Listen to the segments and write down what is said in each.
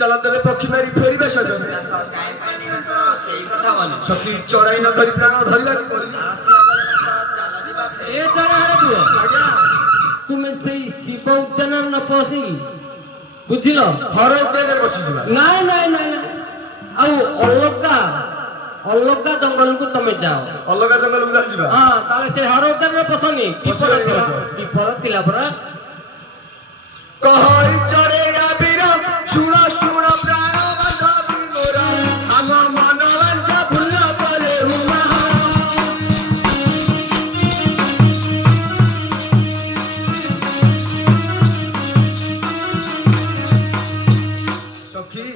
चला तेरे पक्षी मेरी फेरी बेश सखी चढ़ाई न धरी प्राण धरला ए चढ़ा रे তুমি সেই শিব উদ্যানের ন পৌঁছি বুঝিল হর উদ্যানের বসিছিলা নাই নাই নাই ଆଉ ଅଲଗା ଜଙ୍ଗଲକୁ ତମେ ଯାଅ ଅଲଗା ଜଙ୍ଗଲକୁ ଯିବା ହଁ ତାହେଲେ ସେ ହର ଉଦ୍ୟାନରେ ପଶନି ବିପଦ ଥିଲା ପରା कहई चढ़ेया बीर सुण सुण प्राण बांधवी मोरा हम मन वांछा फूल परे हुआ सखी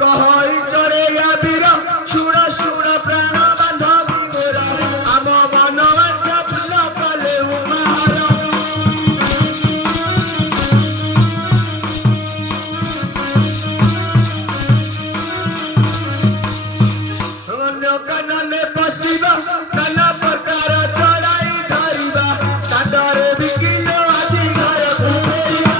कहई चढ़ेया बीर सुण सुण प्राण बांधवी मोरा हम मन वांछा फूल परे हुआ कानने पसिबा नाना प्रकार चढ़ाई धरिबा कांडरे बिकिलो आदि घर घुमेरिबा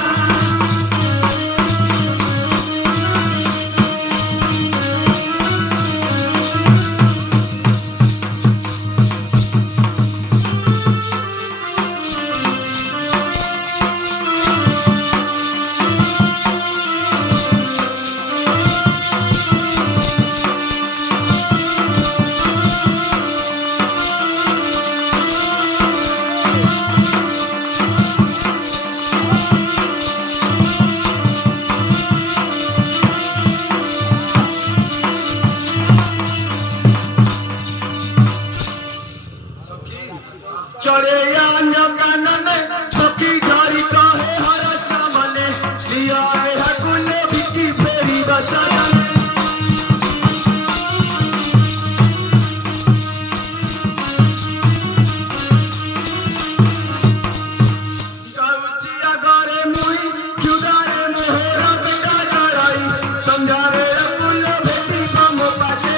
चढ़ेया कानने सखी धरी कहे हरस मने लिया हकुले बिकी फेरी बसने गाउचिया घरे मुई जुदारे मोहरा बेटा जड़ाई समझावे हकुले बेटी कम पासे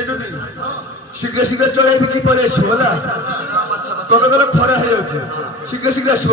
ହେଇନି ଶୀଘ୍ର ଶୀଘ୍ର ଚଳେଇବି କି ପରେ ଆସିବ ହେଲା ତମେ ଗଲେ ଖରା ହେଇଯାଉଛି ଶୀଘ୍ର ଶୀଘ୍ର ଆସିବ